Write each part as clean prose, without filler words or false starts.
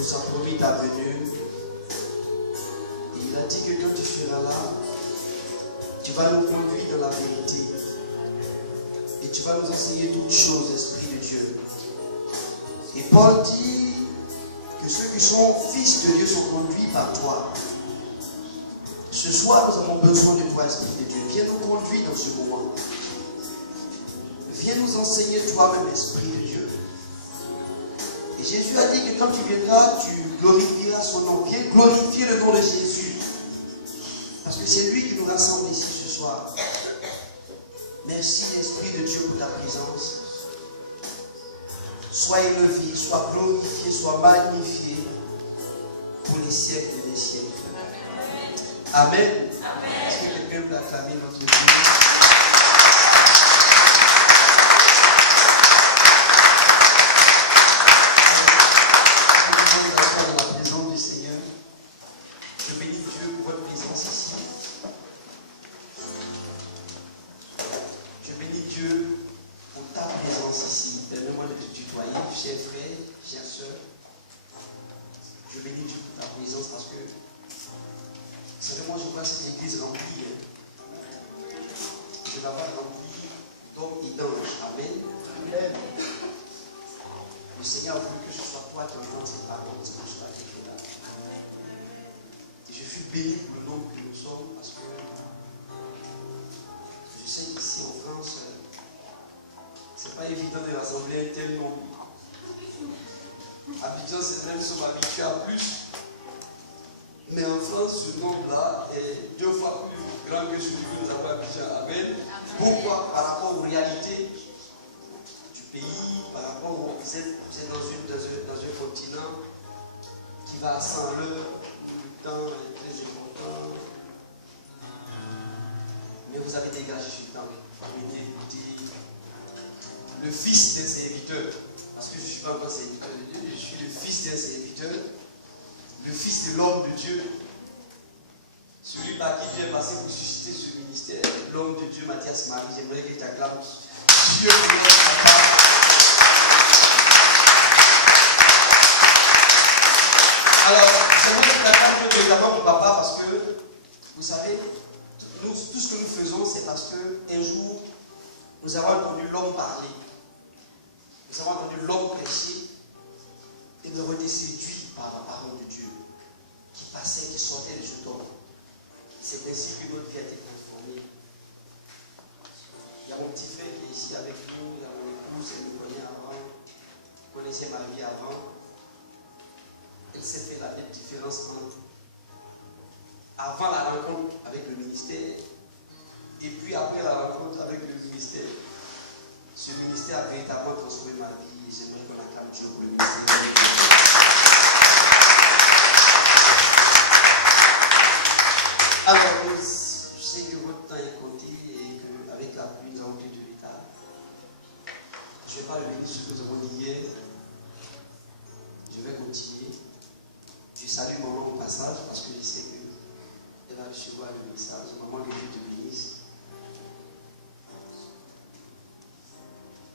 nous a promis ta venue. Et il a dit que quand tu seras là, tu vas nous conduire dans la vérité. Et tu vas nous enseigner toutes choses, Esprit de Dieu. Et Paul dit que ceux qui sont fils de Dieu sont conduits par toi. Ce soir, nous avons besoin de toi, Esprit de Dieu. Viens nous conduire dans ce moment. Viens nous enseigner toi-même, Esprit de Dieu. Et Jésus a dit que quand tu viendras, tu glorifieras son nom. Viens glorifier le nom de Jésus. Parce que c'est lui qui nous rassemble ici ce soir. Merci, Esprit de Dieu, pour ta présence. Sois élevé, sois glorifié, sois magnifié pour les siècles des siècles. Amen. Amen. Est-ce que quelqu'un peut acclamer notre Dieu? Dans la présence du Seigneur, je bénis Dieu pour votre présence ici. Je bénis Dieu pour ta présence ici. Permets-moi de te tutoyer, chers frères, chères sœurs. Je bénis Dieu pour ta présence parce que, vous savez, moi je vois cette église remplie. Je la vois remplie d'hommes et d'anges. Amen. Amen. Le Seigneur a voulu que ce soit toi qui entends ces paroles, que ce soit qui est là. Et je suis béni pour le nombre que nous sommes parce que je sais qu'ici en France, c'est pas évident de rassembler un tel nombre. Abidjan, c'est même, nous sommes habitués à plus. Mais en France, ce nombre-là est 2 fois plus grand que celui que nous avons à Abidjan. Amen. Pourquoi? Par rapport aux réalités du pays, par rapport au. Vous êtes dans un continent qui va à 100 l'heure, où le temps est très important. Mais vous avez dégagé ce temps. Vous venez écouter le fils d'un serviteur. Parce que je ne suis pas encore serviteur de Dieu, je suis le fils d'un serviteur, le fils de l'homme de Dieu, celui par qui Dieu est passé pour susciter ce ministère, l'homme de Dieu, Mathias Marie. J'aimerais que tu acclames Dieu pour notre papa. Alors, j'aimerais que tu acclames Dieu notamment pour papa parce que, vous savez, nous, tout ce que nous faisons, c'est parce qu'un jour, nous avons entendu l'homme parler. Nous avons entendu l'homme prêcher et nous avons été séduits par la parole de Dieu qui passait, qui sortait de cet homme. C'est ainsi que notre vie a été transformée. Il y a mon petit frère qui est ici avec nous, il y a mon épouse, elle me connaît avant, connaissait ma vie avant. Elle s'est fait la nette différence entre avant la rencontre avec le ministère et puis après la rencontre avec le ministère. Ce ministère a véritablement transformé ma vie et j'aimerais qu'on acclame Dieu pour le ministère. Alors, je sais que votre temps est compté et qu'avec la pluie, nous avons plus de retard. Je ne vais pas revenir sur ce que nous avons dit hier. Je vais continuer. Je salue maman au passage parce que je sais qu'elle va recevoir le message. Maman, que Dieu te bénisse.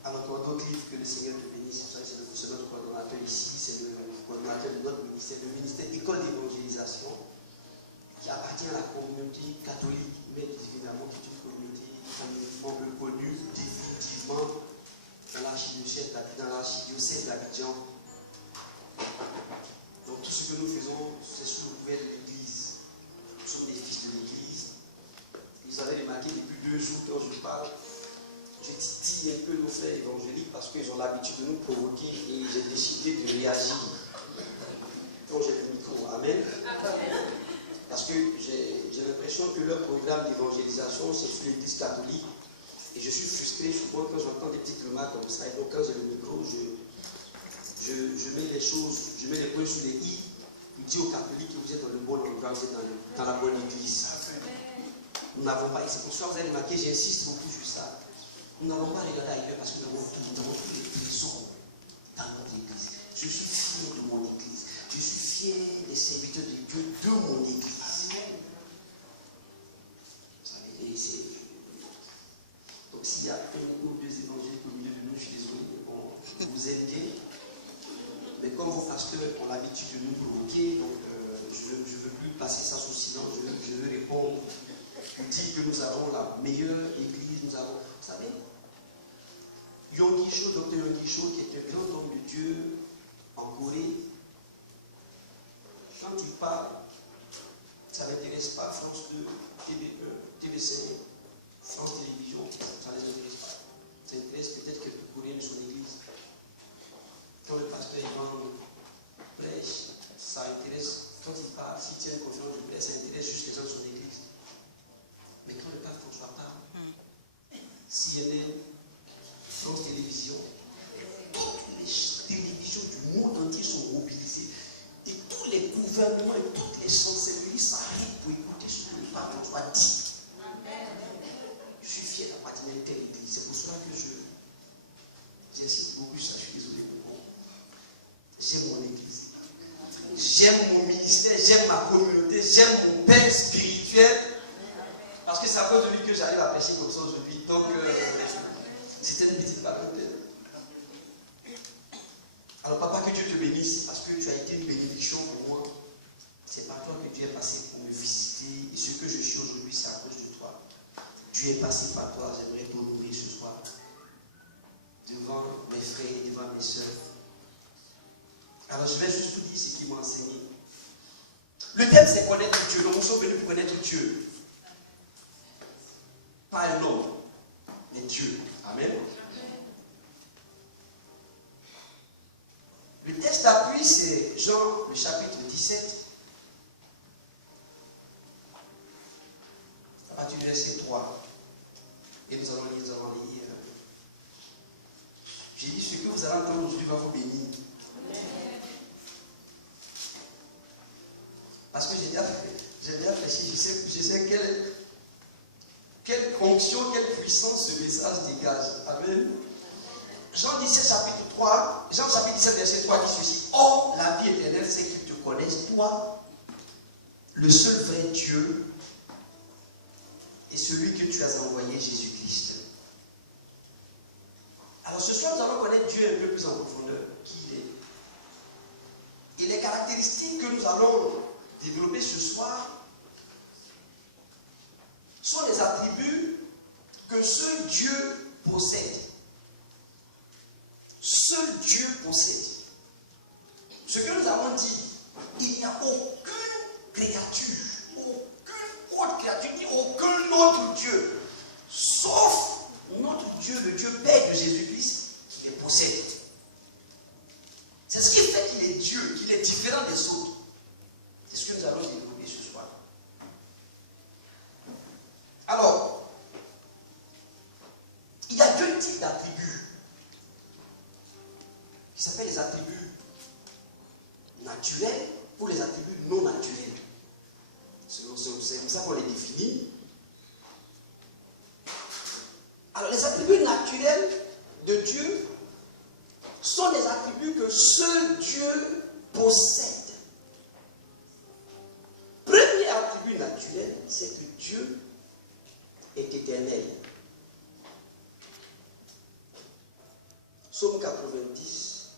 Alors, d'autres livres que le Seigneur te bénisse, c'est notre coordonnateur ici, c'est le coordonnateur de notre ministère, le ministère École d'évangélisation, qui appartient à la communauté catholique, mais évidemment qui est une communauté reconnue définitivement dans l'archidiocèse d'Abidjan. Donc tout ce que nous faisons, c'est sous le couvert de l'Église. Nous sommes des fils de l'Église. Vous avez remarqué depuis 2 jours quand je parle, je titille un peu nos frères évangéliques parce qu'ils ont l'habitude de nous provoquer et j'ai décidé de réagir quand j'ai le micro. Amen. Parce que j'ai l'impression que leur programme d'évangélisation c'est sur l'Église catholique et je suis frustré souvent quand j'entends des petites remarques comme ça. Et donc quand j'ai le micro, je mets les choses, je mets les points sur les i, je dis aux catholiques que vous êtes dans le bon endroit, vous êtes dans la bonne église. Nous n'avons pas, et c'est pour ça que vous avez remarqué, j'insiste beaucoup sur ça. Nous n'avons pas regardé ailleurs parce que nous avons tous les trésors dans notre église. Je suis fier de mon église. Je suis fier des serviteurs de Dieu de mon église. Vous savez, donc s'il y a un ou 2 évangéliques au milieu de nous, je suis désolé, mais bon, vous aime bien. Mais comme vos pasteurs ont l'habitude l'habitude de nous provoquer, donc je ne veux plus passer ça sous silence, je veux répondre. Il dit que nous avons la meilleure église, nous avons, vous savez, Yonggi Cho, Dr Yonggi Cho, qui est un grand homme de Dieu en Corée, quand il parle, ça n'intéresse pas France 2, TV1, TV5, France Télévisions, ça ne les intéresse pas. Ça intéresse peut-être quelques Coréens de son église. Quand le pasteur Ivan prêche, ça intéresse, quand il parle, s'il tient une conférence de presse, ça intéresse juste les gens de son église. Mais quand le pape François parle, CNN, France Télévisions, toutes les télévisions du monde entier sont mobilisées. Et tous les gouvernements et toutes les chancelleries s'arrêtent pour écouter ce que le pape François dit. Je suis fier d'appartenir à telle église. C'est pour cela que j'insiste beaucoup sur ça. Je suis désolé pour vous. J'aime mon église. J'aime mon ministère, j'aime ma communauté, j'aime mon père spirituel. Parce que c'est à cause de lui que j'arrive à prêcher comme ça aujourd'hui. Donc, c'était une petite parenthèse. Alors, papa, que Dieu te bénisse, parce que tu as été une bénédiction pour moi. C'est par toi que Dieu est passé pour me visiter. Et ce que je suis aujourd'hui, c'est à cause de toi. Dieu est passé par toi. J'aimerais t'honorer ce soir. Devant mes frères et devant mes soeurs. Alors, je vais juste vous dire ce qu'il m'a enseigné. Le thème, c'est connaître Dieu. Donc, nous sommes venus pour connaître Dieu. Pas un homme, mais Dieu. Amen. Le texte d'appui, c'est Jean, le chapitre 17, à partir du verset 3. Et nous allons lire. J'ai dit, ce que vous allez entendre aujourd'hui va vous bénir. Parce que j'ai déjà réfléchi, je sais quelle fonction, quelle puissance ce message dégage. Amen. Jean 17, chapitre 3, Jean chapitre 17, verset 3 dit ceci. Or, la vie éternelle, c'est qu'ils te connaissent, toi, le seul vrai Dieu, et celui que tu as envoyé, Jésus-Christ. Alors ce soir, nous allons connaître Dieu un peu plus en profondeur, qui il est. Et les caractéristiques que nous allons développer ce soir sont des attributs que seul Dieu possède. Seul Dieu possède. Ce que nous avons dit, il n'y a aucune créature, aucune autre créature, ni aucun autre Dieu, sauf notre Dieu, le Dieu Père de Jésus-Christ, qui les possède. C'est ce qui fait qu'il est Dieu, qu'il est différent des autres. C'est ce que nous allons développer ce soir. Alors, il y a deux types d'attributs qui s'appellent les attributs naturels ou les attributs non naturels. C'est comme ça qu'on les définit. Alors, les attributs naturels de Dieu sont des attributs que seul Dieu possède. Premier attribut naturel, c'est que Dieu est éternel. Psaume 90,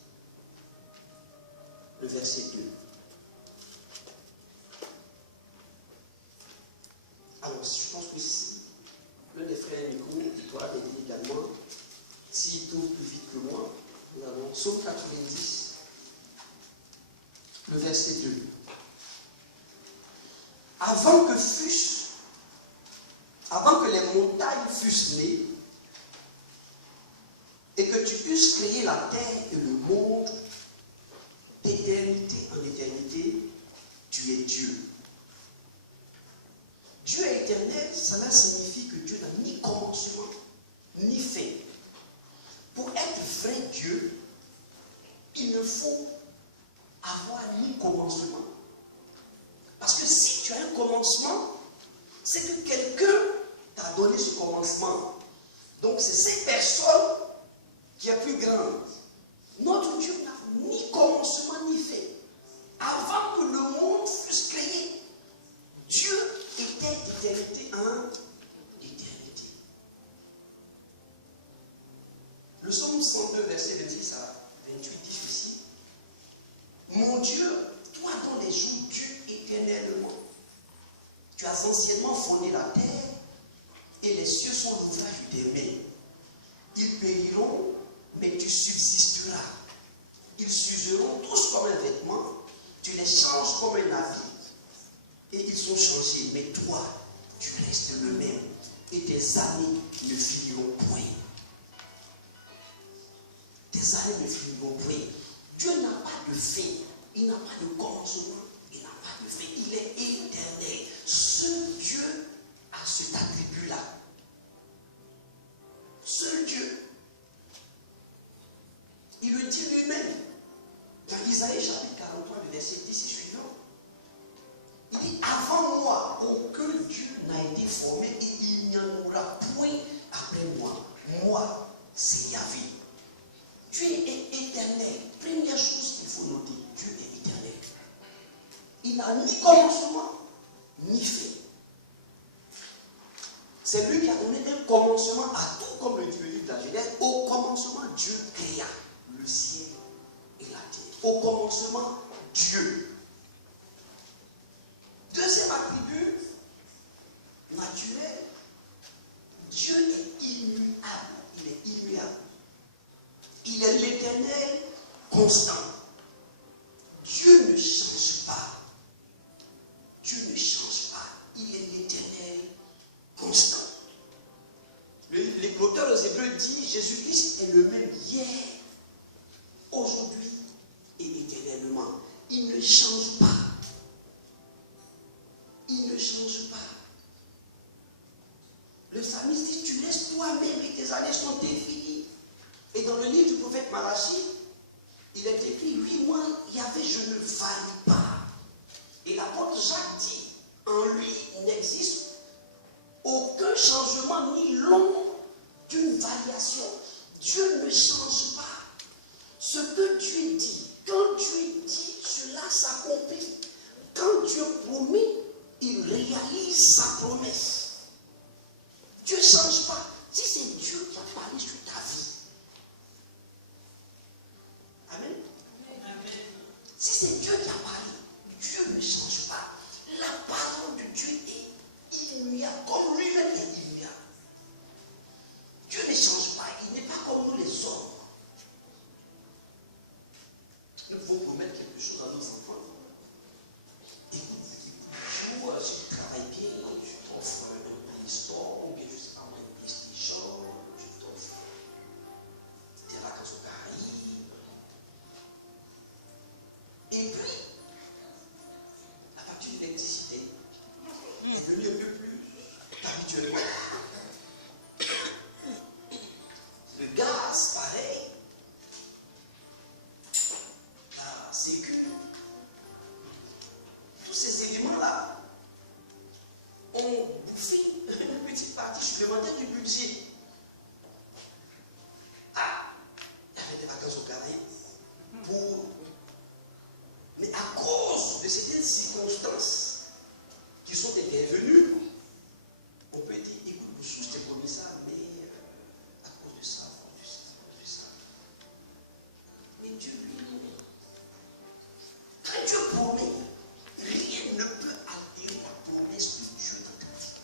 le verset 2. Alors, je pense que si l'un des frères Micro, qui pourra t'aider également, s'il tourne plus vite que moi, nous avons Psaume 90, le verset 2. Avant que les montagnes fussent nées, et que tu eusses créé la terre et le monde, d'éternité en éternité, tu es Dieu. Dieu est éternel, cela signifie que Dieu n'a ni commencement, ni fin. Pour être vrai Dieu, il ne faut avoir ni commencement. Parce que si tu as un commencement, c'est que quelqu'un t'a donné ce commencement. Donc c'est cette personne qui est plus grande. Notre Dieu n'a ni commencement ni fin. Avant que le monde fût créé, Dieu était d'éternité en éternité. Le psaume 102, verset 26 à 28 dit ceci. Mon Dieu as anciennement fondé la terre, et les cieux sont l'ouvrage de tes mains. Ils périront, mais tu subsisteras. Ils s'useront tous comme un vêtement, tu les changes comme un habit, et ils sont changés. Mais toi, tu restes le même, et tes années ne finiront point. Tes années ne finiront point. Dieu n'a pas de fin, il n'a pas de commencement, il n'a pas de fin, il est éternel. Seul Dieu a cet attribut-là. Seul Dieu. Il le dit lui-même dans Isaïe chapitre 43, le verset 10 et suivant. Il dit, avant moi, aucun Dieu n'a été formé et il n'y en aura point après moi. Moi, c'est Yahvé. Dieu est éternel. Première chose qu'il faut noter, Dieu est éternel. Il n'a ni commencement, ni fin. C'est lui qui a donné un commencement à tout, comme le dit le livre de la Genèse. Au commencement, Dieu créa le ciel et la terre. Au commencement, Dieu. Deuxième attribut naturel, Dieu est immuable. Il est immuable. Il est l'éternel constant. Dieu ne change pas. Dieu ne change pas. Il est l'éternel constant. L'auteur aux Hébreux dit, Jésus-Christ est le même hier, aujourd'hui et éternellement. Il ne change pas. Il ne change pas. Le psalmiste dit, tu restes toi-même et tes années sont définies. Et dans le livre du prophète Malachie, il est écrit, 8 mois, Yahvé, je ne varie pas. Et l'apôtre Jacques dit, en lui n'existe aucun changement ni l'ombre d'une variation. Dieu ne change pas. Ce que Dieu dit, quand Dieu dit, cela s'accomplit. Quand Dieu promet, il réalise sa promesse. Dieu ne change pas. Si c'est Dieu qui a parlé sur ta vie, amen. Si c'est Dieu qui a parlé, Dieu ne change pas. La parole de Dieu est immuable, comme lui-même est immuable. Dieu ne change pas, il n'est pas comme nous les hommes. Nous pouvons promettre quelque chose à nos enfants. Écoute, jour, si tu travailles bien, je t'offre un PlayStore, ou bien je ne sais pas moi, une PlayStation, je t'offre des vacances aux Caraïbes. Et puis, la facture d'électricité est venue un peu plus qu'habituellement. Le gaz, pareil. La sécu. Tous ces éléments-là ont bouffé une petite partie supplémentaire du budget. Ah, il y avait des vacances au Caraïbes. Mais à cause de certaines circonstances qui sont intervenues, on peut dire, écoute, Boussou, je t'ai promis ça, mais à cause de ça, à cause de ça. Mais Dieu, lui, non. Quand Dieu promet, rien ne peut altérer la promesse de Dieu dans ta vie.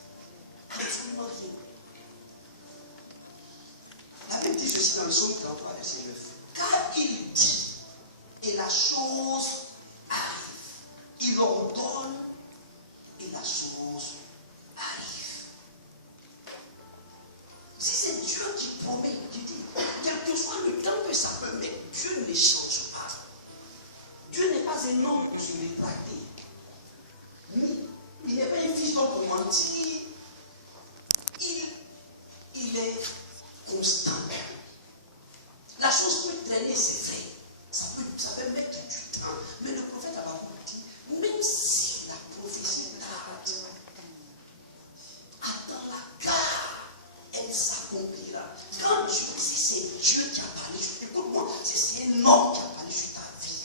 Absolument rien. La Bible dit ceci dans le psaume 33, verset 9. Car il dit, et la chose arrive. Il ordonne, et la chose arrive. Si c'est Dieu qui promet, qui dit, quel que soit le temps que ça peut mettre, Dieu ne change pas. Dieu n'est pas un homme pour se rétracter. Il n'est pas un fils d'homme pour mentir. Il est constant. La chose peut traîner, c'est vrai. Ça peut mettre du temps. Mais le prophète Habakkuk dit, même si la prophétie tarde, attends-la, car elle s'accomplira. Quand Dieu, si c'est Dieu qui a parlé, écoute-moi, si c'est un homme qui a parlé sur ta vie,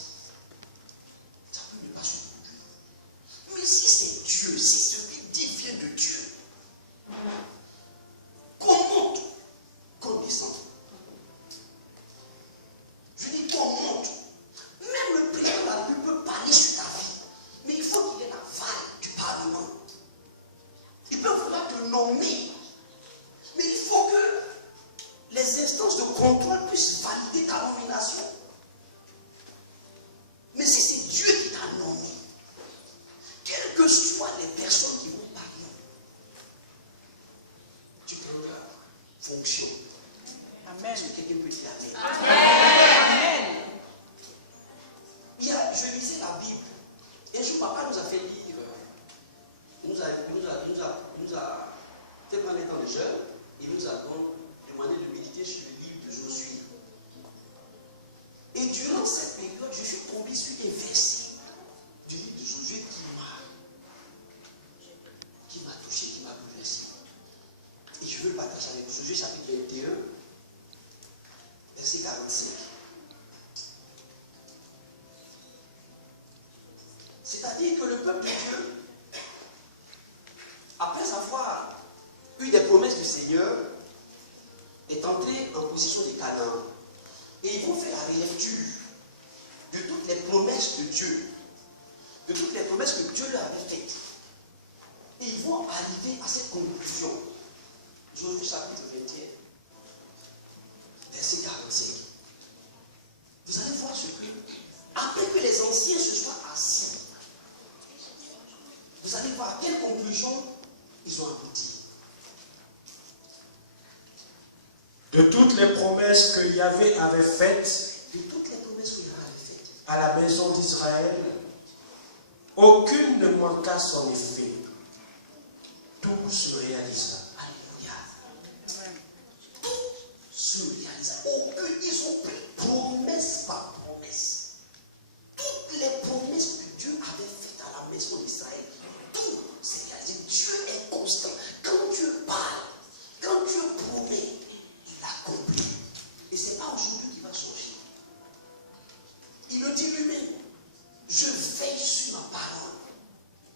ça peut ne pas se produire. Mais si c'est Dieu, si ce qui dit vient de Dieu, qu'on monte, qu'on descende, que soient les personnes qui vont parler, tu prendras fonction. Amen. Est-ce que quelqu'un peut dire Amen? Amen. Je lisais la Bible. Un jour, papa nous a fait lire. Il nous a fait prendre un temps de jeûne et nous a demandé de méditer sur le livre de Josué. Et durant cette période, je suis tombé sur un verset du livre de Josué qui m'a touché, qui m'a bouleversé. Et je veux le partager avec vous. Josué chapitre 21, verset 45. C'est-à-dire que le peuple de Dieu, après avoir eu des promesses du Seigneur, est entré en possession des Canaan. Et ils vont faire la relecture de toutes les promesses de Dieu, de toutes les promesses que Dieu leur avait faites. Et ils vont arriver à cette conclusion. Josué chapitre 21, verset 45. Vous allez voir ce que, après que les anciens se soient assis, vous allez voir à quelle conclusion ils ont abouti. De toutes les promesses que Yahvé avait faites à la maison d'Israël, aucune ne manqua son effet. Tout se réalisa. Alléluia. Tout se réalisa. Aucune, ils ont pris promesse par promesse. Toutes les promesses que Dieu avait faites à la maison d'Israël, tout s'est réalisé. Dieu est constant. Quand Dieu parle, quand Dieu promet, il accomplit. Et ce n'est pas aujourd'hui qu'il va changer. Il le dit lui-même. Je veille sur ma parole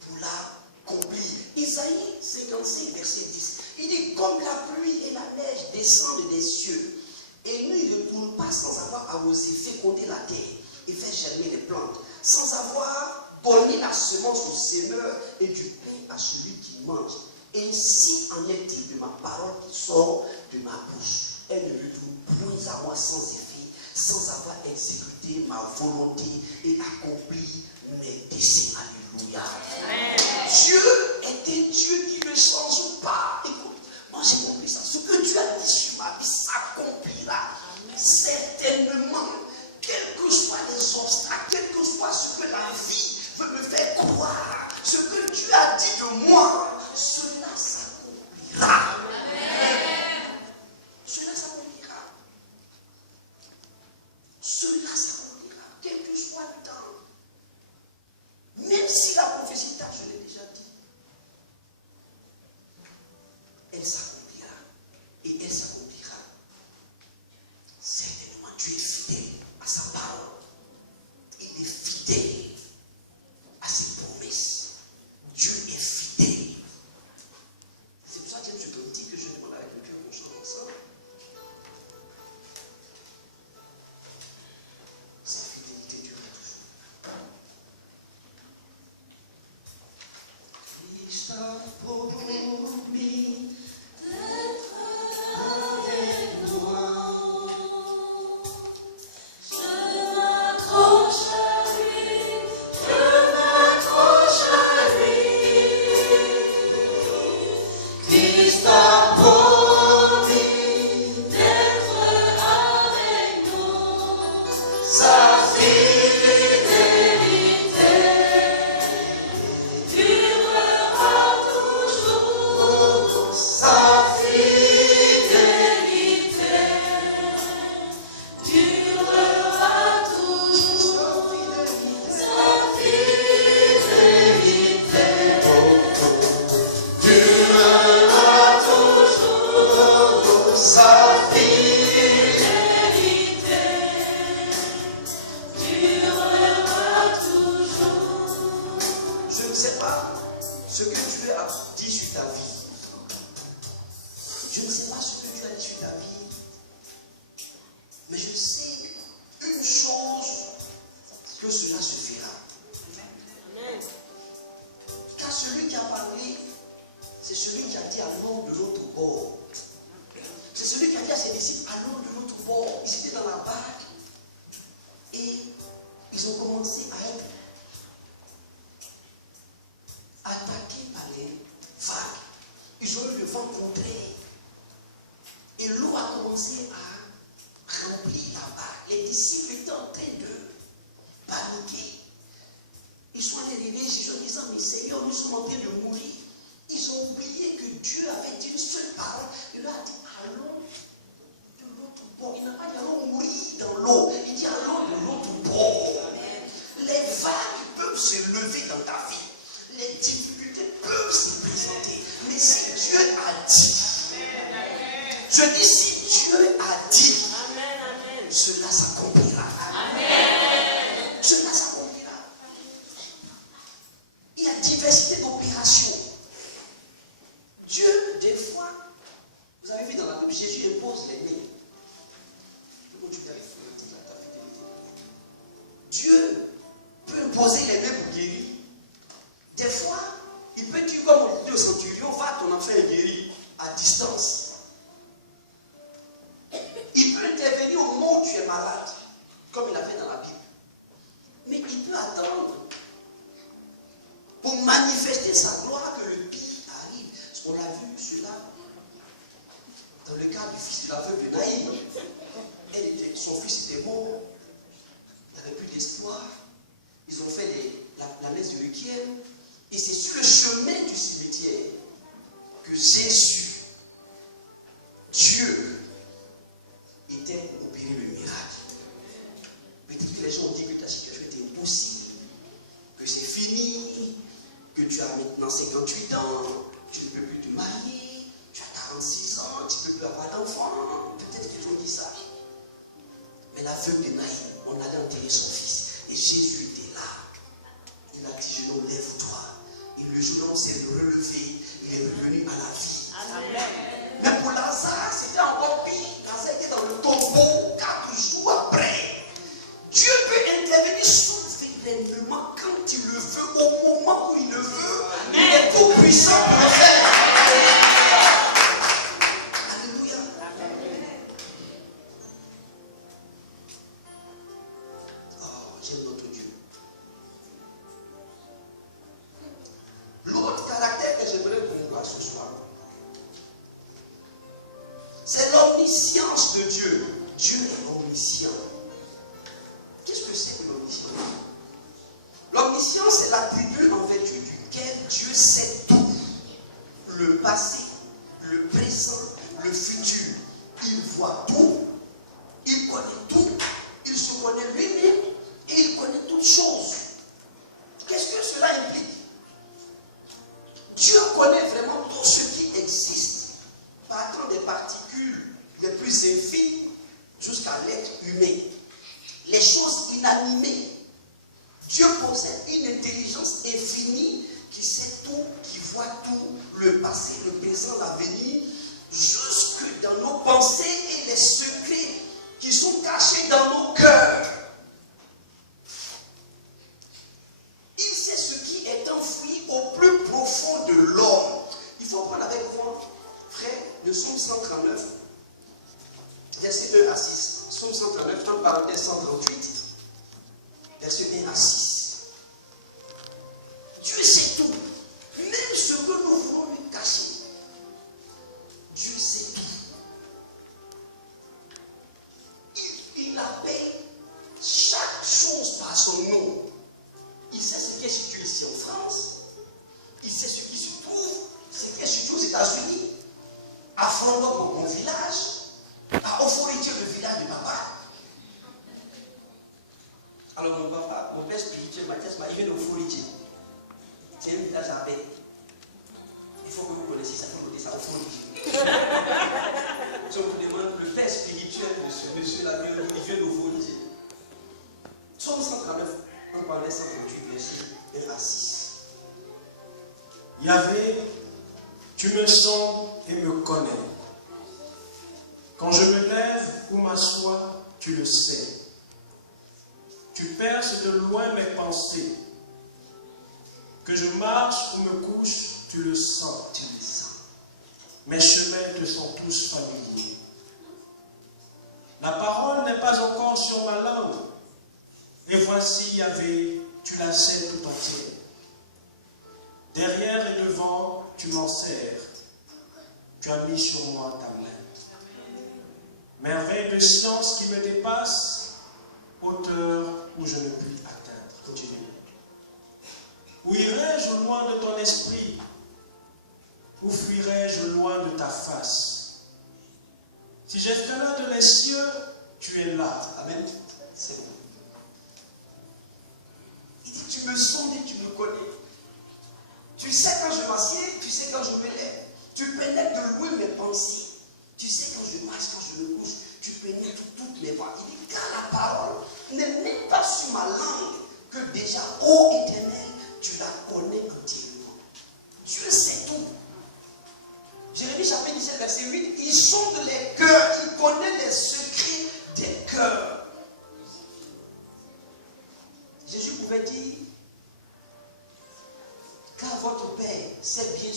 pour l'accomplir. Isaïe 55, verset 10. Il dit, comme la pluie et la neige descendent des cieux, et ne retournent pas sans avoir arrosé, fécondé la terre et fait germer les plantes, sans avoir donné la semence au semeur et du pain à celui qui mange. Ainsi en est-il de ma parole qui sort de ma bouche. Elle ne retourne point à moi sans effet, sans avoir exécuté ma volonté et accompli mes desseins. Alléluia. Amen. Dieu est un Dieu qui ne change pas. Écoute, moi j'ai compris ça. Ce que Dieu a dit sur ma vie s'accomplira. Certainement, quels que soient les obstacles, quel que soit ce que la vie veut me faire croire, ce que Dieu a dit de moi, cela s'accomplira. Cela s'accomplira. Cela s'accomplira, quel que soit le temps. Même si la prophétie tarde, je l'ai déjà dit, elle s'accomplira. Et elle s'accomplira. Certainement, Dieu est fidèle à sa parole. Il est fidèle à ses promesses. Dieu est fidèle. C'est pour ça qu'il y a ce petit que je demande avec le cœur qu'on chante ensemble. Sa fidélité durera toujours. Christ a promis d'être avec moi. Je m'accroche à lui, je m'accroche à lui. Christ a promis d'être avec nous. Sa fidélité durera toujours. réveiller Jésus en disant, mais Seigneur, nous sommes en train de mourir. Ils ont oublié que Dieu avait dit une seule parole. Il leur a dit, allons de l'autre bord. Il n'a pas dit, allons mourir dans l'eau. Il dit, allons de l'autre bord. Les vagues peuvent se lever dans ta vie. Les difficultés peuvent se présenter. Mais si Dieu a dit, je dis si Dieu a dit, cela s'accomplira. Cela s'accomplira. Il y a diversité d'opérations. Dieu, des fois, vous avez vu dans la Bible, Jésus impose les mains. Dieu peut imposer les mains pour guérir. Des fois, il peut dire comme on dit au centurion, va, ton enfant est guéri à distance. Il peut intervenir au moment où tu es malade, comme il a fait dans la Bible. Mais il peut attendre pour manifester sa gloire que le pire arrive. Parce qu'on l'a vu cela dans le cas du fils de la veuve de Naïm. Son fils était mort. Il n'avait plus d'espoir. Ils ont fait la messe du requiem. Et c'est sur le chemin du cimetière que Jésus, Dieu, était pour opérer le miracle. Peut-être que les gens ont dit que ta situation était impossible, que c'est fini, que tu as maintenant 58 ans, tu ne peux plus te marier, tu as 46 ans, tu ne peux plus avoir d'enfant. Peut-être qu'ils ont dit ça. Mais la veuve de Naïm, on allait enterrer son fils. Et Jésus était là. Il a dit, jeune homme, lève-toi. Et le jeune homme s'est relevé. Il est revenu à la vie. Amen. Mais pour Lazare, c'était encore pire. Lazare était dans le tombeau 4 jours après. Dieu peut intervenir souverainement quand il le veut, au moment où il le veut. Amen. Il est tout puissant pour le faire. Alléluia. Oh, j'aime notre Dieu. L'autre caractère que j'aimerais qu'on voit ce soir, c'est l'omniscience de Dieu. Dieu est omniscient. Qu'est-ce que c'est que l'omniscience? L'omniscience, c'est l'attribut en vertu duquel Dieu sait tout. Le passé, le présent, le futur. Il voit tout, il connaît tout, il se connaît lui-même et il connaît toutes choses. Qu'est-ce que cela implique? Dieu connaît vraiment tout ce qui existe, partant des particules les plus infimes jusqu'à l'être humain. Les choses inanimées. Dieu possède une intelligence infinie qui sait tout, qui voit tout, le passé, le présent, l'avenir, jusque dans nos pensées et les secrets qui sont cachés dans nos cœurs. Il sait ce qui est enfoui au plus profond de l'homme. Il faut prendre avec moi, frère, le psaume 139, verset 1 à 6. Psaume 139, entre parenthèses 138, verset 1 à 6. Dieu sait tout, même ce que nous voulons lui cacher. Dieu sait tout. Il appelle chaque chose par son nom. Il sait ce qui est situé ici en France. Il sait ce qui se trouve, ce qui est situé aux États-Unis, à Frondon, mon village, à Oforitier, le village de papa. Alors mon papa, mon père spirituel, Mathias, il vient d'Oforitier. C'est un village à Abbé. Il faut que vous connaissiez ça, il faut noter ça, Oforitier. Je vous demande le père spirituel de ce monsieur-là, il vient d'Oforitier. Psaume 139, on parlait 138, verset 1 à 6. Yahvé, tu me sens et me connais. Quand je me lève ou m'assois, tu le sais. Tu perces de loin mes pensées. Que je marche ou me couche, tu le sens. Tu le sens. Mes chemins te sont tous familiers. La parole n'est pas encore sur ma langue. Et voici, Yahvé, tu la sais tout entière. Derrière et devant, tu m'en sers. Tu as mis sur moi ta main. Merveille de science qui me dépasse, hauteur où je ne puis atteindre. Continue. irais-je loin de ton esprit ou fuirais-je loin de ta face? Si j'escalade les cieux, tu es là. Amen. C'est bon. Il dit, tu me sondes et tu me connais. Tu sais quand je m'assieds, tu sais quand je me lève. Tu pénètres de loin mes pensées. Tu sais quand je marche, quand je me couche. Tu pénètres toutes mes voies. Il dit, car la parole n'est même pas sur ma langue, que déjà, ô Éternel, tu la connais entièrement. Dieu sait tout. Jérémie chapitre 17, verset 8, il sonde les cœurs, il connaît les secrets des cœurs. Jésus pouvait dire, car votre Père sait bien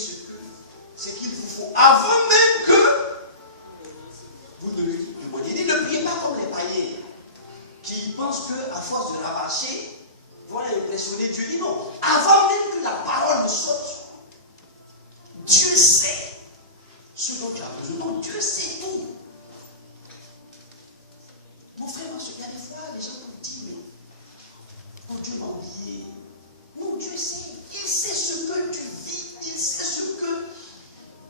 ce qu'il vous faut, avant même que vous ne lui demandiez. Il dit, ne priez pas comme les païens, qui pensent qu'à force de rabâcher, voilà impressionner Dieu. Il dit non, avant même que la parole ne sorte, Dieu sait ce dont tu as besoin. Donc Dieu sait tout. Mon frère, il y a des fois, les gens peuvent dire, mais oh, Dieu m'a oublié. Non, Dieu sait. Il sait ce que tu vis. Il sait ce que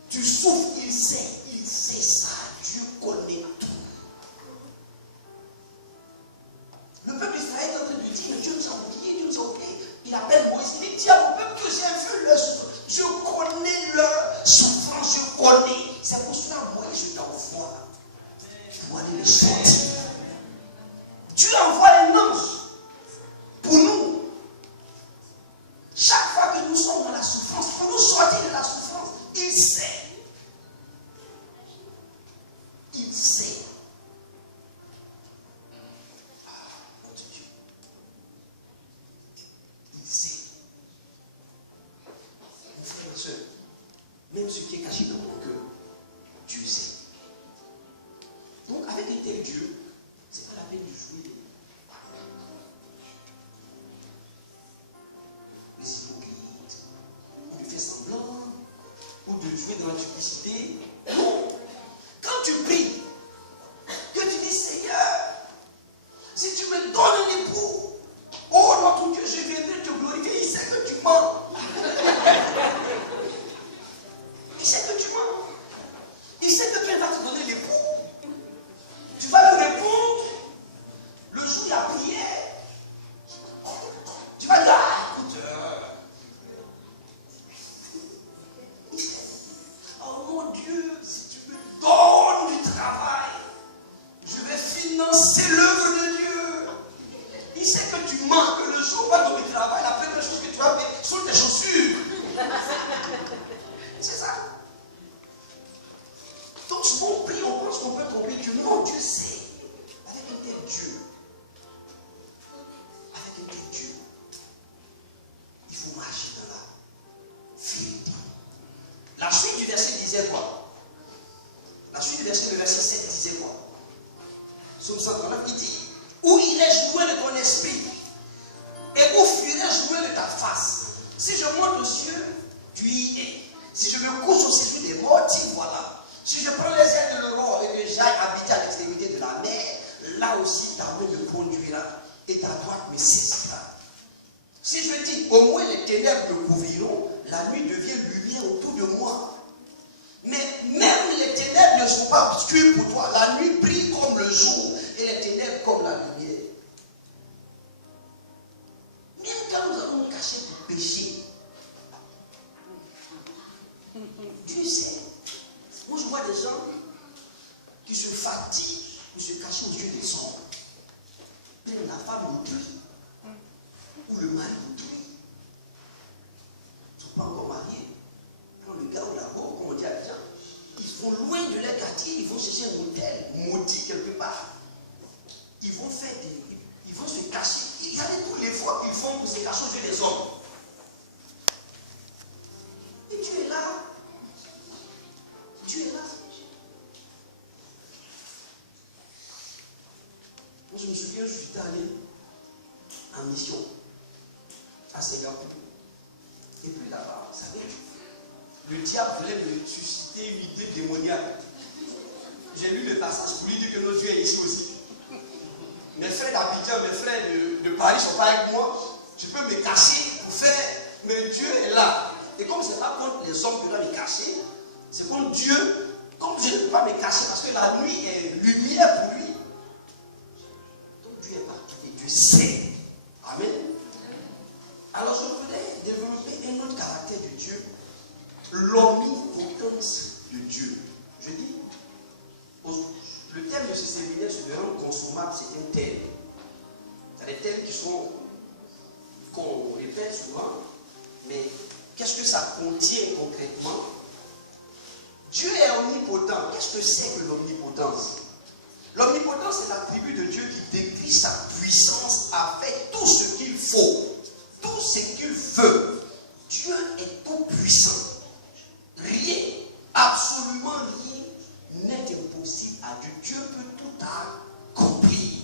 tu souffres. Il sait ça. Dieu connaît tout. Le peuple d'Israël est en train de dire, mais Dieu nous a oublié, Dieu nous a oublié. Il appelle Moïse, il dit, dis à mon peuple que j'ai vu leur souffrance. Je connais leur souffrance, je connais. C'est pour cela, Moïse, je t'envoie pour aller les sortir. Dieu envoie un ange pour nous. Chaque fois que nous sommes dans la souffrance, pour nous sortir de la souffrance, il sait. Il sait. Même ce qui est caché dans mon cœur, Dieu sait. Donc avec un tel Dieu, c'est pas la peine de jouer les hypocrites, ou de faire semblant, ou de jouer dans la duplicité. Non. Quand tu pries, que tu dis Seigneur, si tu me donnes un époux, oh notre Dieu, je viendrai te glorifier. Il sait que tu mens. Il sait que tu mens. Il sait que Dieu va te donner l'époux. Tu vas lui répondre le jour de la prière. Tu vas dire, ah, écoute, oh mon Dieu, si tu me donnes du travail, je vais financer l'œuvre de Dieu. Il sait que tu mens, que le jour où tu vas donner du travail, la première chose que tu vas faire sont tes chaussures. C'est ça. Donc souvent on prie, on pense qu'on peut tromper Dieu. Non, Dieu sait. Avec un tel Dieu. Avec un tel Dieu. Il faut marcher dans la vérité. La suite du verset disait quoi? La suite du verset, le verset 7 disait quoi? Psaume 139, il dit, où irais-je loin de ton esprit? Et où fuirais-je loin de ta face? Si je monte aux cieux, tu y es. Si je me couche au séjour des morts, t'y voilà. Si je prends les ailes de l'aurore et que j'aille habiter à l'extrémité de la mer, là aussi ta main me conduira et ta droite me saisira. Si je dis, au moins les ténèbres me couvriront, la nuit devient lumière autour de moi. Mais même les ténèbres ne sont pas obscures pour toi. La nuit brille comme le jour et les ténèbres comme la lumière. Même quand nous allons nous cacher du péché, Dieu sait. Moi, je vois des gens qui se fatiguent pour se cacher aux yeux des hommes. Même la femme d'autrui, ou le mari d'autrui. Ils ne sont pas encore mariés. Quand le gars ou la go, comme on dit à les gens, ils sont loin de leur quartier, ils vont chercher un hôtel maudit quelque part. Ils vont faire ils vont se cacher. Il y a tous les fois qu'ils font pour se cacher aux yeux des hommes. Et Dieu est là. Dieu est là. Moi, je me souviens, je suis allé en mission à Singapour. Et puis là-bas, vous savez, le diable voulait me susciter une idée démoniaque. J'ai lu le passage pour lui dire que notre Dieu est ici aussi. Mes frères d'Abidjan, mes frères de Paris ne sont pas avec moi. Je peux me cacher pour faire, mais Dieu est là. là. Et comme ce n'est pas contre les hommes que je dois me cacher, c'est contre Dieu. Comme je ne peux pas me cacher parce que la nuit est lumière pour lui. Donc Dieu est partout et Dieu sait. Amen. Alors je voudrais développer un autre caractère de Dieu, l'omnipotence de Dieu. Je dis, le thème de ce séminaire sur le rendre consommable, c'est un thème. Il y a des thèmes qu'on répète souvent, mais qu'est-ce que ça contient concrètement? Dieu est omnipotent. Qu'est-ce que c'est que l'omnipotence? L'omnipotence est l'attribut de Dieu qui décrit sa puissance à faire tout ce qu'il faut, tout ce qu'il veut. Dieu est tout puissant. Rien, absolument rien n'est impossible à Dieu. Dieu peut tout accomplir.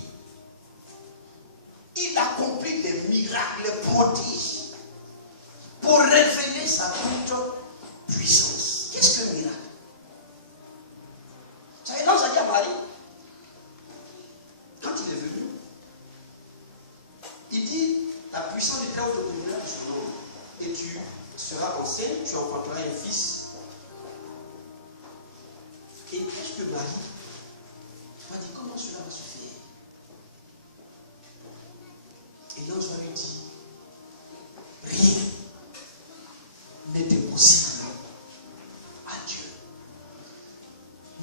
Il accomplit des miracles, des prodiges pour révéler sa toute puissance. Qu'est-ce que miracle? Ça y est, l'ange a dit à Marie, quand il est venu, il dit, la puissance du Très-Haut te donnera de son nom, et tu seras enceinte, tu enfanteras un fils. Et qu'est-ce que Marie m'a dit, comment cela va se faire? Et l'ange lui dit, rien n'est impossible à Dieu.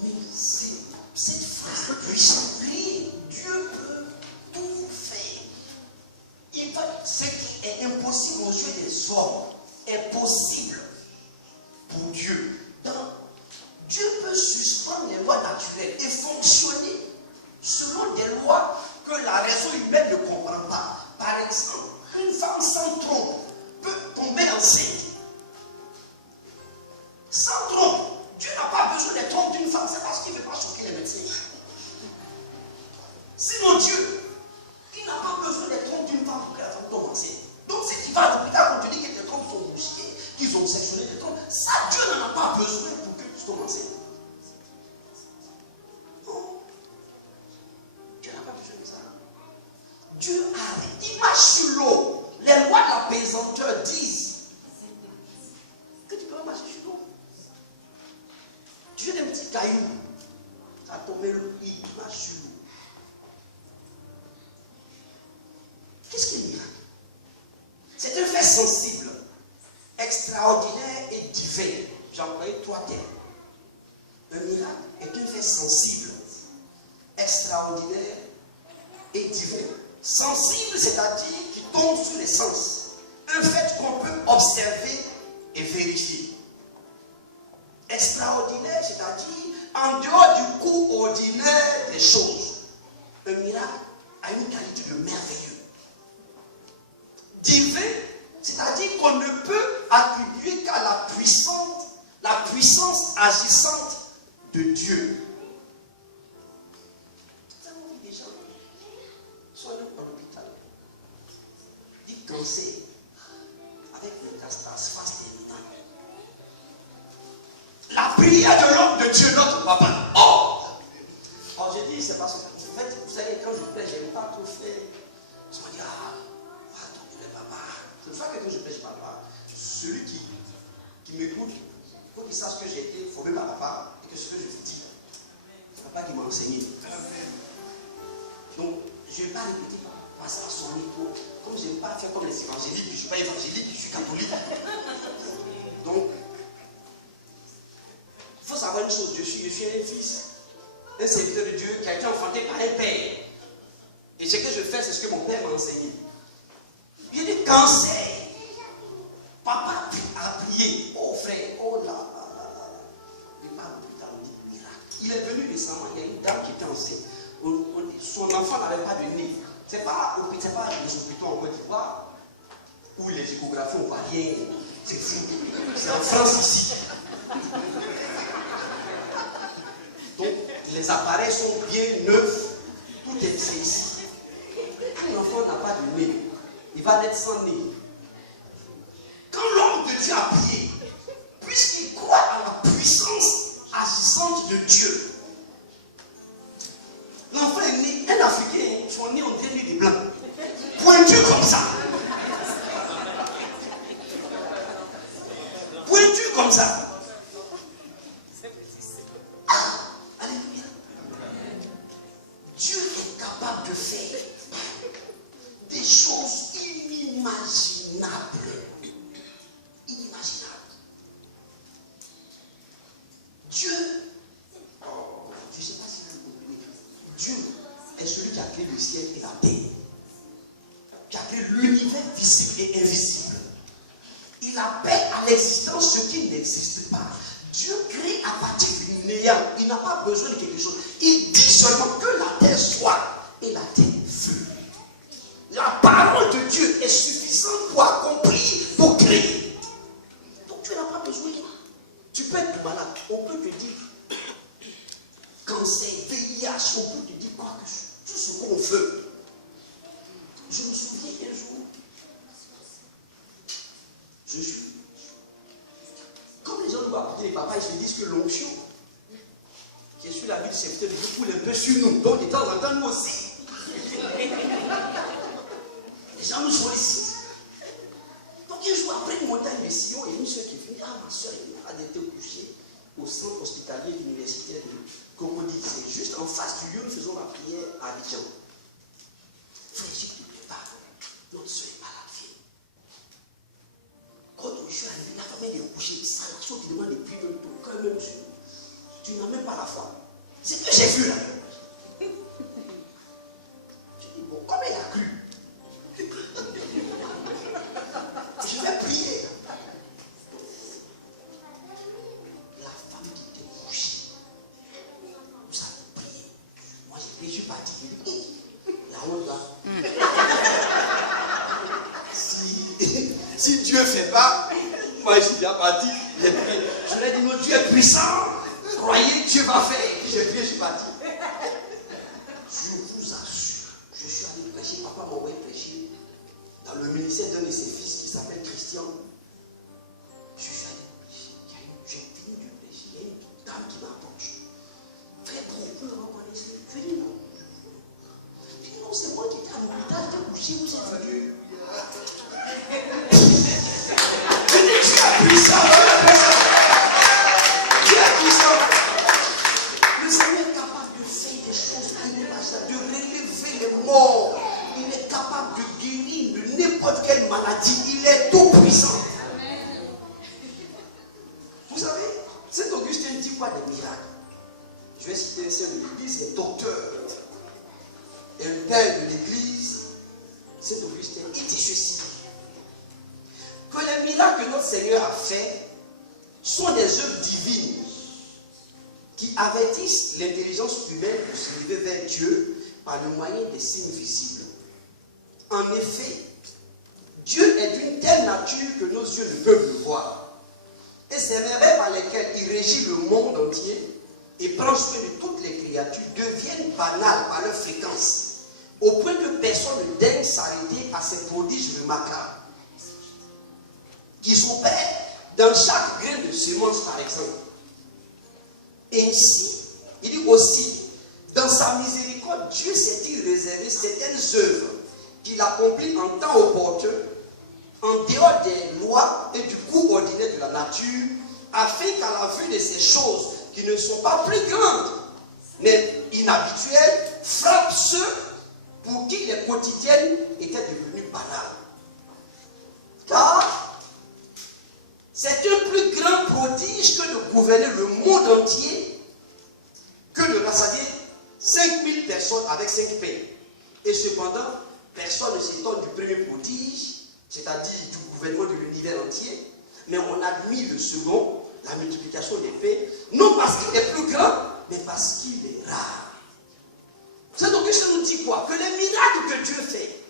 Mais cette phrase puissante, rien, Dieu peut tout faire. Ce qui est impossible aux yeux des hommes est possible pour Dieu. Dieu peut suspendre les lois naturelles et fonctionner selon des lois que la raison humaine ne comprend pas. Par exemple, une femme sans trompe peut tomber enceinte. Sans trompe. Dieu n'a pas besoin des trompes d'une femme, c'est parce qu'il ne veut pas choquer les médecins. Sinon Dieu, il n'a pas besoin des trompes d'une femme pour que la femme tombe enceinte. Donc si tu vas à l'hôpital, quand tu dis que tes trompes sont bouchées, qu'ils ont sectionné tes trompes, ça Dieu n'en a pas besoin pour que tu tombes enceinte. Non. Dieu n'a pas besoin de ça. Dieu arrête. Il marche sur l'eau. Les lois de la pesanteur disent que tu peux marcher sur l'eau. Tu fais des petits cailloux, ça tombe l'eau, il marche sur l'eau. Qu'est-ce qui est miracle? C'est un fait sensible, extraordinaire et divin. J'ai employé 3 termes. Un miracle est un fait sensible, extraordinaire et divin. Sensible, c'est-à-dire qui tombe sur les sens. Un fait qu'on peut observer et vérifier. Extraordinaire, c'est-à-dire en dehors du cours ordinaire des choses. Un miracle a une qualité de merveilleux. Divin, c'est-à-dire qu'on ne peut attribuer qu'à la puissance agissante de Dieu. Nous avons vu des gens sont allés à l'hôpital, du cancer, avec une métastase face terminale. La prière de l'homme de Dieu, notre papa. Oh! Alors j'ai dit, c'est parce que, en fait, vous savez, quand je prêche, je n'aime pas trop faire. Je me dis, attends, le papa. C'est pour ça que quand je prêche papa, celui qui m'écoute, il faut qu'il sache que j'ai été formé par papa et que ce que je vous dis, c'est papa qui m'a enseigné. Donc, je ne vais pas répéter par son micro, comme je n'aime pas faire comme les évangéliques, je ne suis pas évangélique, je suis catholique. Donc, il faut savoir une chose, je suis un fils, un serviteur de Dieu qui a été enfanté par un père. Et ce que je fais, c'est ce que mon père m'a enseigné. Il y a des cancers. Papa a prié. Oh frère, oh là. Il m'a dit miracle. Il est venu récemment, il y a une dame qui était enceinte. Son enfant n'avait pas de nez. Ce n'est pas les hôpitaux en Côte d'Ivoire où les échographies ne voient rien. C'est fou. C'est en France ici. Donc, les appareils sont bien neufs. Tout est fait ici. Un enfant n'a pas de nez. Il va naître sans nez. Quand l'homme de Dieu a prié, puisqu'il croit à la puissance agissante de Dieu, l'enfant est né, un Africain, son nez, on dirait né des blancs. Pointu comme ça. comme ça. Ah, alléluia. Dieu est capable de faire des choses inimaginables. Inimaginables. Dieu, je ne sais pas si vous comprenez, Dieu est celui qui a créé le ciel et la terre, qui a créé l'univers visible et invisible. Il appelle à l'existence ce qui n'existe pas. Dieu crée à partir du néant. Il n'a pas besoin de quelque chose. Il dit seulement que la terre soit et la terre fut. La parole de Dieu est suffisante pour accomplir, pour créer. Donc tu n'as pas besoin. Tu peux être malade. On peut te dire cancer, VIH, on peut te dire quoi que tout ce qu'on veut. Je me souviens un jour, comme les gens nous apportent les papas, ils se disent que l'onction qui est sur la vie du serviteur de Dieu coule un peu sur nous. Donc de temps en temps, nous aussi. Les gens nous sollicitent. Donc un jour, après une montagne de Sion, il y a une soeur qui est venue. Ah, ma soeur, elle était couchée au centre hospitalier universitaire de Cocody. C'est juste en face du lieu où nous faisons la prière à Abidjan. Frère, s'il te plaît, pas. Notre soeur est malade. Quand je suis arrivé, la femme est couchée. Ça, la chose qui demande des prières de ton cœur, même sur nous. Tu n'as même pas la foi. C'est ce que j'ai vu là. Je dis, bon, comme elle a cru, je vais prier. La femme qui était couchée, nous avons prié. Moi, j'ai prié, je suis parti. Je dis, la honte là. Si Dieu ne fait pas, moi je suis déjà parti. Je lui ai dit, non, Dieu est puissant. Croyez, Dieu va faire. J'ai prié, je suis parti. Je vous assure, je suis allé prêcher. Papa m'a envoyé prêcher dans le ministère d'un de ses fils qui s'appelle Christian. Je suis allé prêcher. J'ai fini de prêcher. Il y a une dame qui m'approche. Frère, vous me reconnaissez? Je dis non. Je dis non, c'est moi qui étais à l'hôpital, j'étais couché, vous êtes venu. Je dis, tu es puissant, tu es puissant. Le Seigneur est capable de faire des choses inimaginables, de relever les morts. Il est capable de guérir de n'importe quelle maladie. Il est tout puissant. Vous savez, Saint Augustin dit quoi des miracles? Je vais citer un saint de l'église, un docteur, un père de l'église. Saint Augustin, il dit ceci: que les miracles que notre Seigneur a fait sont des œuvres divines qui avertissent l'intelligence humaine pour se lever vers Dieu par le moyen des signes visibles. En effet, Dieu est d'une telle nature que nos yeux ne peuvent le voir. Et ces merveilles par lesquelles il régit le monde entier et prend soin de toutes les créatures deviennent banales par leur fréquence, au point que personne ne daigne s'arrêter à ces prodiges remarquables qui s'opèrent dans chaque grain de semence, par exemple. Ainsi, il dit aussi, dans sa miséricorde, Dieu s'est-il réservé certaines œuvres qu'il accomplit en temps opportun, en dehors des lois et du cours ordinaire de la nature, afin qu'à la vue de ces choses qui ne sont pas plus grandes, mais inhabituelles, frappent ceux pour qui les quotidiennes étaient devenues banales. Car c'est un plus grand prodige que de gouverner le monde entier, que de rassasier 5000 personnes avec 5 pains. Et cependant, personne ne s'étonne du premier prodige, c'est-à-dire du gouvernement de l'univers entier, mais on admire le second, la multiplication des pains, non parce qu'il est plus grand, mais parce qu'il est rare. Saint Augustin nous dit quoi? Que les miracles que Dieu fait,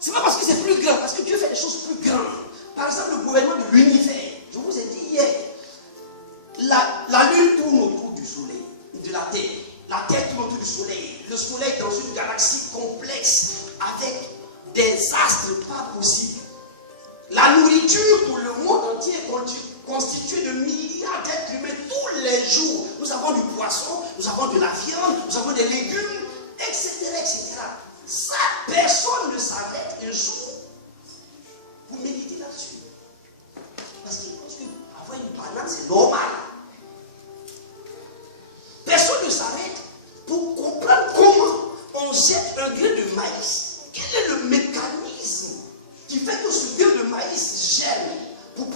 c'est pas parce que c'est plus grand, parce que Dieu fait des choses plus grandes. Par exemple, le gouvernement de l'univers. Je vous ai dit hier, la lune tourne autour du soleil, de la terre. La terre tourne autour du soleil. Le soleil est dans une galaxie complexe avec des astres pas possibles. La nourriture pour le monde entier est constituée de milliards d'êtres humains tous les jours. Nous avons du poisson, nous avons de la viande, nous avons des légumes, etc. etc. Ça, personne ne s'arrête un jour pour méditer là-dessus.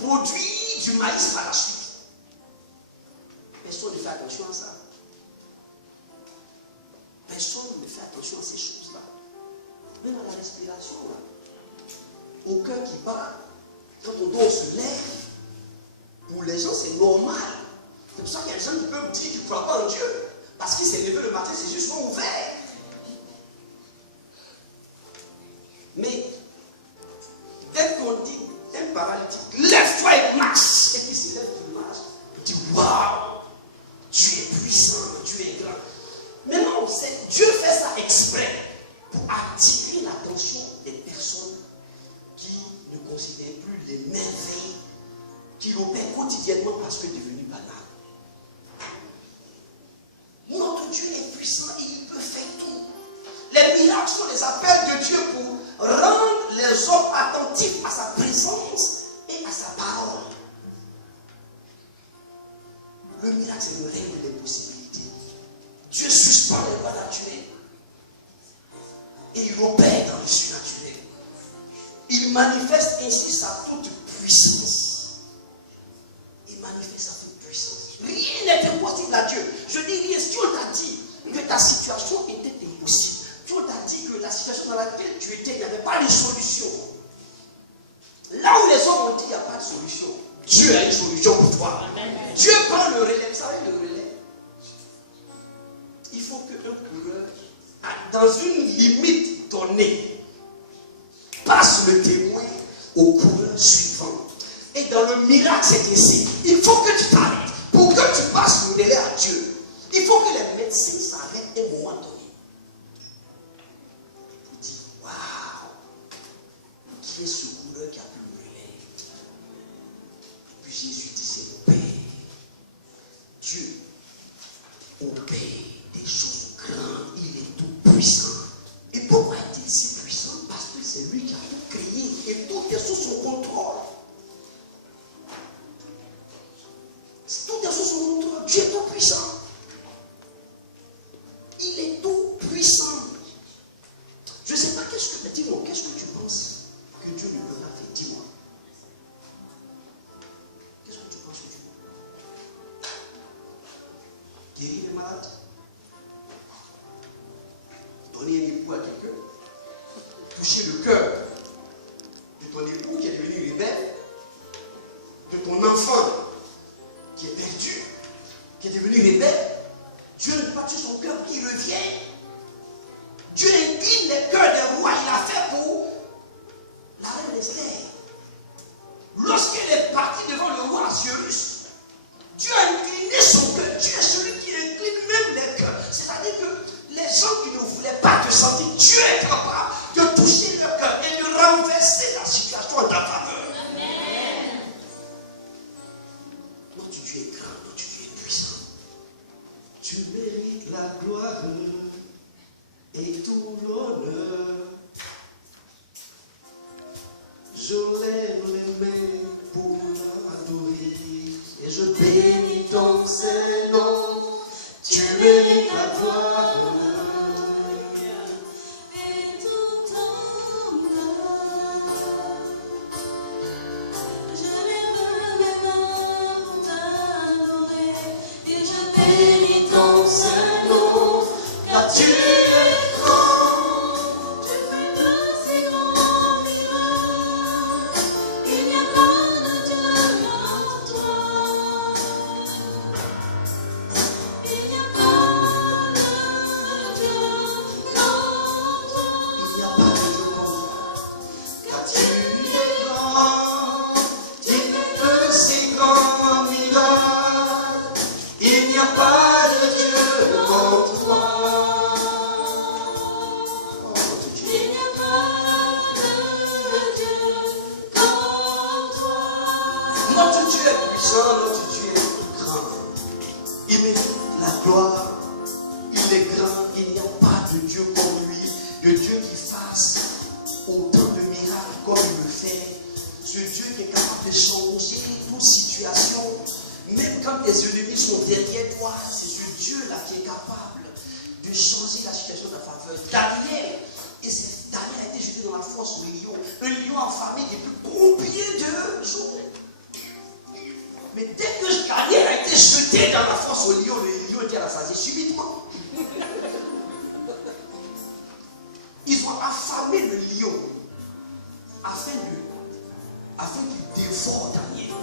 produit du maïs par la suite. Personne ne fait attention à ça. Personne ne fait attention à ces choses-là. Même à la respiration. Au cœur qui bat, quand on se lève, pour les gens c'est normal. C'est pour ça qu'il y a des gens qui peuvent dire qu'ils ne croient pas en Dieu. Parce qu'il s'est levé le matin, ses yeux sont ouverts. Mais dès qu'on dit un paralytique, lève-toi et marche, et qu'il se lève et marche, il dit waouh, Dieu est puissant, Dieu est grand. Mais non, Dieu fait ça exprès pour attirer l'attention des personnes qui ne considèrent plus les merveilles qu'il opère quotidiennement parce que c'est devenu banal. Notre Dieu est puissant et il peut faire tout. Les miracles sont les appels de Dieu pour rendre les hommes attentifs à sa présence et à sa parole. Le miracle, c'est le règne des possibilités. Dieu suspend les lois naturelles et il opère dans le surnaturel. Il manifeste ainsi sa toute puissance. Il manifeste sa toute puissance. Rien n'est impossible à Dieu. Je dis rien. Si on t'a dit que ta situation était impossible, si on t'a dit que la situation dans laquelle tu étais, il n'y avait pas de solution. Là où les hommes ont dit qu'il n'y a pas de solution, Dieu a une solution pour toi. Amen. Dieu prend le relais. Vous savez le relais? Il faut qu'un coureur, dans une limite donnée, passe le témoin au coureur suivant. Et dans le miracle, c'est ainsi. Il faut que tu t'arrêtes. Pour que tu passes le délai à Dieu, il faut que les médecins s'arrêtent un moment donné. Pour dire, waouh, qui est ce coureur qui a pu me relais? Et puis Jésus dit, c'est mon Père. Dieu opère des choses grandes, il est tout puissant. Et pourquoi est-il si puissant? Parce que c'est lui qui a tout créé et tout est sous son contrôle. Tout est sous son contrôle. Dieu est tout puissant. Il est tout puissant. Je ne sais pas, dis-moi, qu'est-ce que tu penses que Dieu ne peut pas faire? Dis-moi. Qu'est-ce que tu penses que Dieu peut faire? Guérir les malades? Donner un époux à quelqu'un? Toucher le cœur de ton époux qui est devenu rebelle? De ton enfant qui est perdu, qui est devenu rebelle? Dieu ne peut pas tuer son cœur pour qu'il revienne. Dieu incline les cœurs des rois. Il a fait pour la reine Esther. Lorsqu'elle est partie devant le roi Assuérus, Dieu a incliné son cœur. Dieu est celui qui incline même les cœurs. C'est-à-dire que les gens qui ne voulaient pas te sentir, Dieu est capable de toucher leur cœur et de renverser la situation en ta faveur. Amen. Notre Dieu est grand, notre Dieu est puissant. Tu mérites la gloire et tout l'honneur. Je lève les mains pour l'adorer et je bénis ton Saint-Nom. Tu mérites la gloire et tout honneur. Je lève mes mains pour t'adorer et je bénis ton Saint-Nom, car tu es grand. Tu fais de si grands miracles, il n'y a pas de Dieu comme toi. Il n'y a pas de Dieu comme toi. Il n'y a pas de Dieu comme toi, car tu es grand, tu fais de si grands miracles. Il n'y a pas de Dieu comme toi. Oh, notre Dieu. Il n'y a pas de Dieu comme toi. Notre Dieu est puissant, notre Dieu est grand. Il mérite la gloire, il est grand, il n'y a pas de Dieu comme lui, de Dieu qui fasse autant de miracles comme il le fait. Ce Dieu qui est capable de changer toute situation, même quand tes ennemis sont derrière toi, c'est ce Dieu-là qui est capable de changer la situation de ta faveur. Daniel a été jeté dans la fosse au lion, un lion affamé depuis combien de jours? jeté dans la fosse au lion, le lion était rassasié subitement. Ils ont affamé le lion afin qu'il dévore Daniel.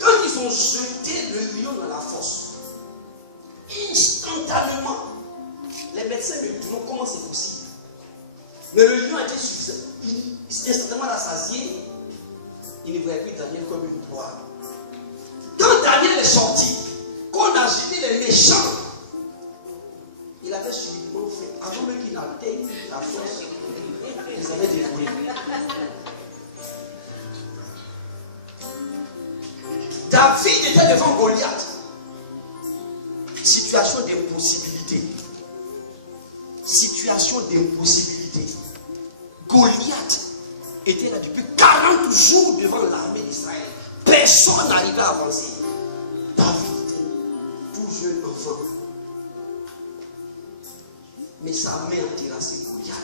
Quand ils ont jeté le lion dans la fosse, instantanément, les médecins me disent non, comment c'est possible? Mais le lion a été suffisant. Instantanément rassasié, il ne voyait plus Daniel comme une proie. Quand Daniel est sorti, qu'on a jeté les méchants, il avait subitement fait, avant même qu'il atteigne la fosse, ils avaient dévoré. David était devant Goliath. Situation d'impossibilité. Situation d'impossibilité. Goliath était là depuis 40 jours devant l'armée d'Israël. Personne n'arrivait à avancer. David était tout jeune enfant. Mais sa main a terrassé Goliath.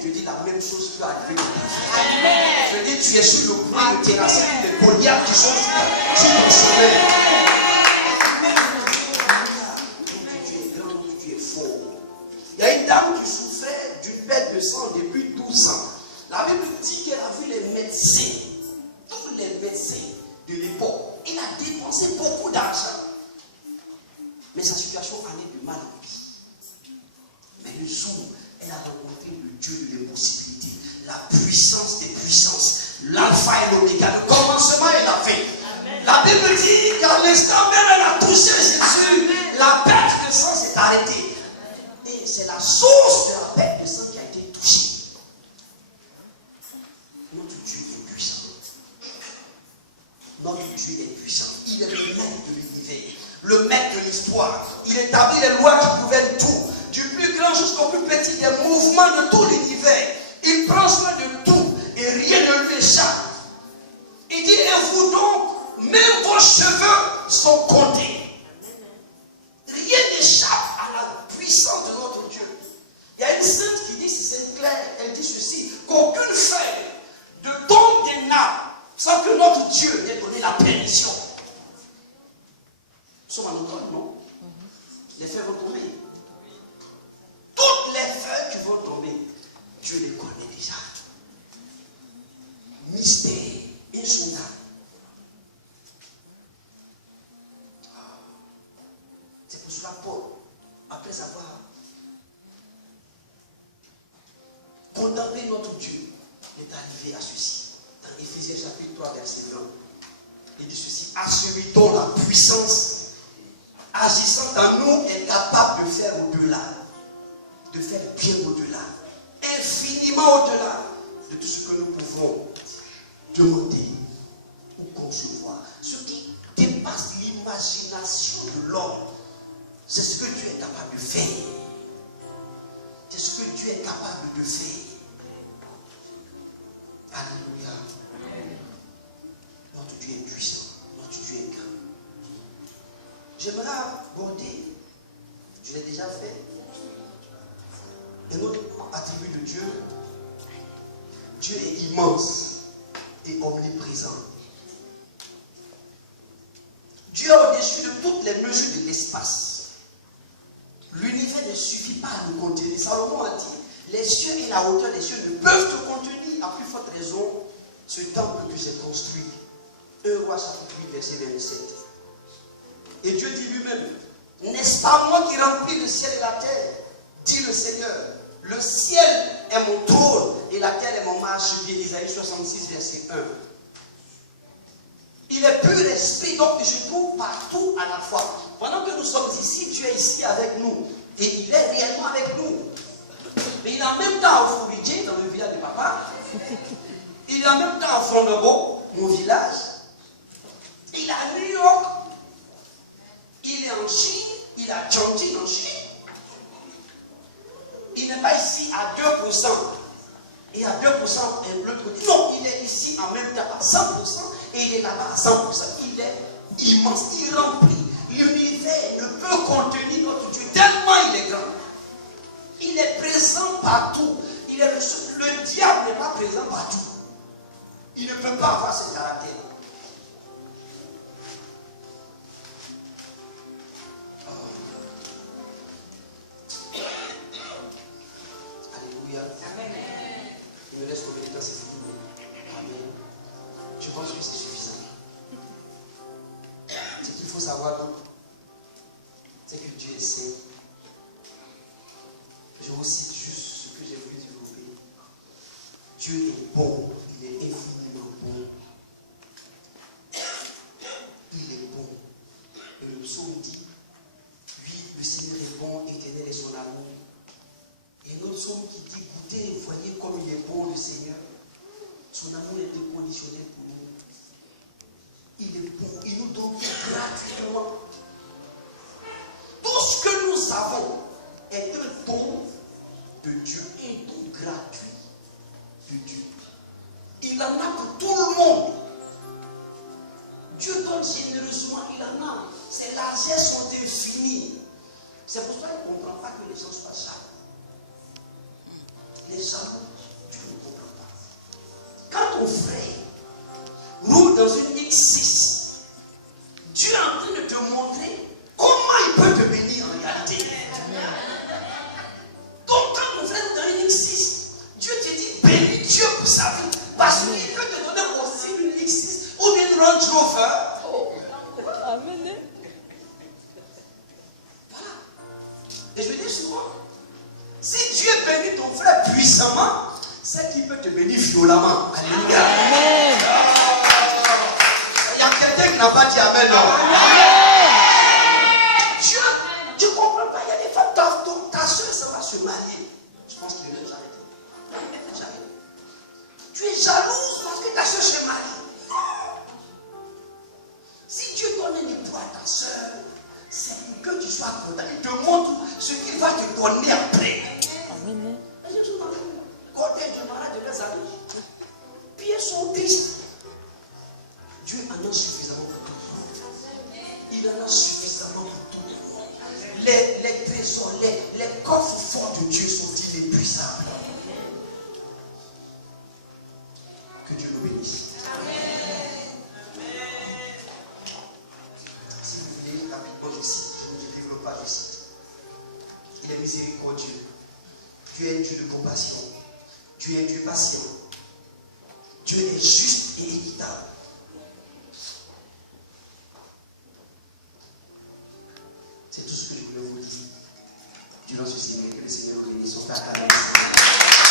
Je dis la même chose peut arriver dans ta vie. Je dis tu es sur le point de terrasser tous les Goliaths qui sont sur ton chemin. Tu es fort. Il y a une dame qui souffrait d'une perte de sang depuis 12 ans. La Bible dit qu'elle a vu les médecins, tous les médecins de l'époque. Elle a dépensé beaucoup d'argent. Mais sa situation allait de mal en pis. Mais le jour, elle a rencontré le Dieu de l'impossibilité, la puissance des puissances, l'alpha et l'oméga, le commencement et la fin. La Bible dit qu'à l'instant même elle a touché Jésus, la perte de sang s'est arrêtée. Et c'est la source de la perte de sang qui a été touchée. Notre Dieu est puissant. Notre Dieu est puissant. Il est le maître de l'univers, le maître de l'histoire. Il établit les lois qui gouvernent tout, du plus grand jusqu'au plus petit des mouvements de tout l'univers. Il prend soin de tout et rien ne lui échappe. Il dit, et vous donc, même vos cheveux sont comptés. Rien n'échappe à la puissance de notre Dieu. Il y a une sainte qui dit, si c'est clair, elle dit ceci, qu'aucune feuille de tombe des nappes sans que notre Dieu n'ait donné la permission. Nous sommes en automne, non? Les feuilles vont tomber. Toutes les feuilles qui vont tomber, Dieu les connaît déjà. Mystère, insondable. C'est pour cela Paul, après avoir condamné notre Dieu, est arrivé à ceci. Dans Éphésiens chapitre 3, verset 20. Il dit ceci, à celui dont la puissance agissant en nous est capable de faire au-delà, de faire bien au-delà, infiniment au-delà de tout ce que nous pouvons demander ou concevoir. Ce qui dépasse l'imagination de l'homme, c'est ce que Dieu est capable de faire. C'est ce que Dieu est capable de faire. Alléluia. Notre Dieu est puissant. Notre Dieu est grand. J'aimerais aborder, je l'ai déjà fait, un autre attribut de Dieu. Dieu est immense et omniprésent. Dieu est au-dessus de toutes les mesures de l'espace. L'univers ne suffit pas à nous contenir. Salomon a dit, les cieux et la hauteur des cieux ne peuvent te contenir. À plus forte raison, ce temple que j'ai construit. 1 Roi chapitre 8, verset 27. Et Dieu dit lui-même, n'est-ce pas moi qui remplis le ciel et la terre, dit le Seigneur. Le ciel est mon trône et la terre est mon marchepied. Isaïe 66, verset 1. Il est pur esprit, donc je trouve partout à la fois. Pendant que nous sommes ici, Dieu est ici avec nous. Et il est réellement avec nous. Mais il est en même temps au Fouridjé, dans le village de papa. Il est en même temps à Fondebo, mon village. Il est à New York. Il est en Chine. Il est à Chongqing en Chine. Il n'est pas ici à 2%. Et à 2% l'autre côté. Non, il est ici en même temps à 100%. Et il est là-bas à 100%. Il est immense. Il remplit. L'univers ne peut contenir notre Dieu tellement il est grand. Il est présent partout. Il est le diable n'est pas présent partout. Il ne peut pas avoir ce caractère. Je pense que c'est suffisant. Ce qu'il faut savoir, donc, c'est que Dieu essaie. Je vous cite juste ce que j'ai voulu développer. Dieu est bon, il est infiniment bon. Il est bon. Et le psaume dit, oui, le Seigneur est bon, éternel est son amour. Et un autre psaume qui dit, goûtez, voyez comme il est bon le Seigneur. Son amour est inconditionnel pour nous. Il est bon, il nous donne gratuitement. Tout ce que nous avons est un don de Dieu, un don gratuit de Dieu. Il en a pour tout le monde. Dieu donne généreusement, il en a. Ses largesses sont infinies. C'est pour ça qu'il ne comprend pas que les gens soient jaloux. Les jaloux, Dieu ne comprend pas. Quand ton frère roule dans une X6, Dieu est en train de te montrer comment il peut te bénir en réalité. Donc quand ton frère roule dans une X6, Dieu te dit bénis Dieu pour sa vie. Parce qu'il peut te donner aussi une X6 ou bien une Range Rover. Amen. Voilà. Et je le dis souvent, si Dieu bénit ton frère puissamment, c'est qu'il peut te bénir violemment. Alléluia. Amen. Il y a quelqu'un qui n'a pas dit Amen. Non. Dieu, tu ne comprends pas, il y a des femmes, ta soeur, ça va se marier. Je pense qu'il est déjà arrêté. Tu es jalouse parce que ta soeur se marie. Si Dieu donne un époux à ta soeur, c'est pour que tu sois content. Il te montre ce qu'il va te donner après. Amen. Quand du mariage de leurs amis, puis ils sont tristes. Dieu en a suffisamment pour tout le monde. Il en a suffisamment pour tout le monde. Les trésors, les coffres forts de Dieu sont inépuisables. Que Dieu nous bénisse. Si vous voulez, rapidement, je cite, je ne développe pas, je cite. Il est miséricordieux. Dieu est un Dieu de compassion. Dieu est un Dieu patient. Dieu est juste et équitable. C'est tout ce que je voulais vous dire durant ce Seigneur. Que le Seigneur nous bénisse. On fait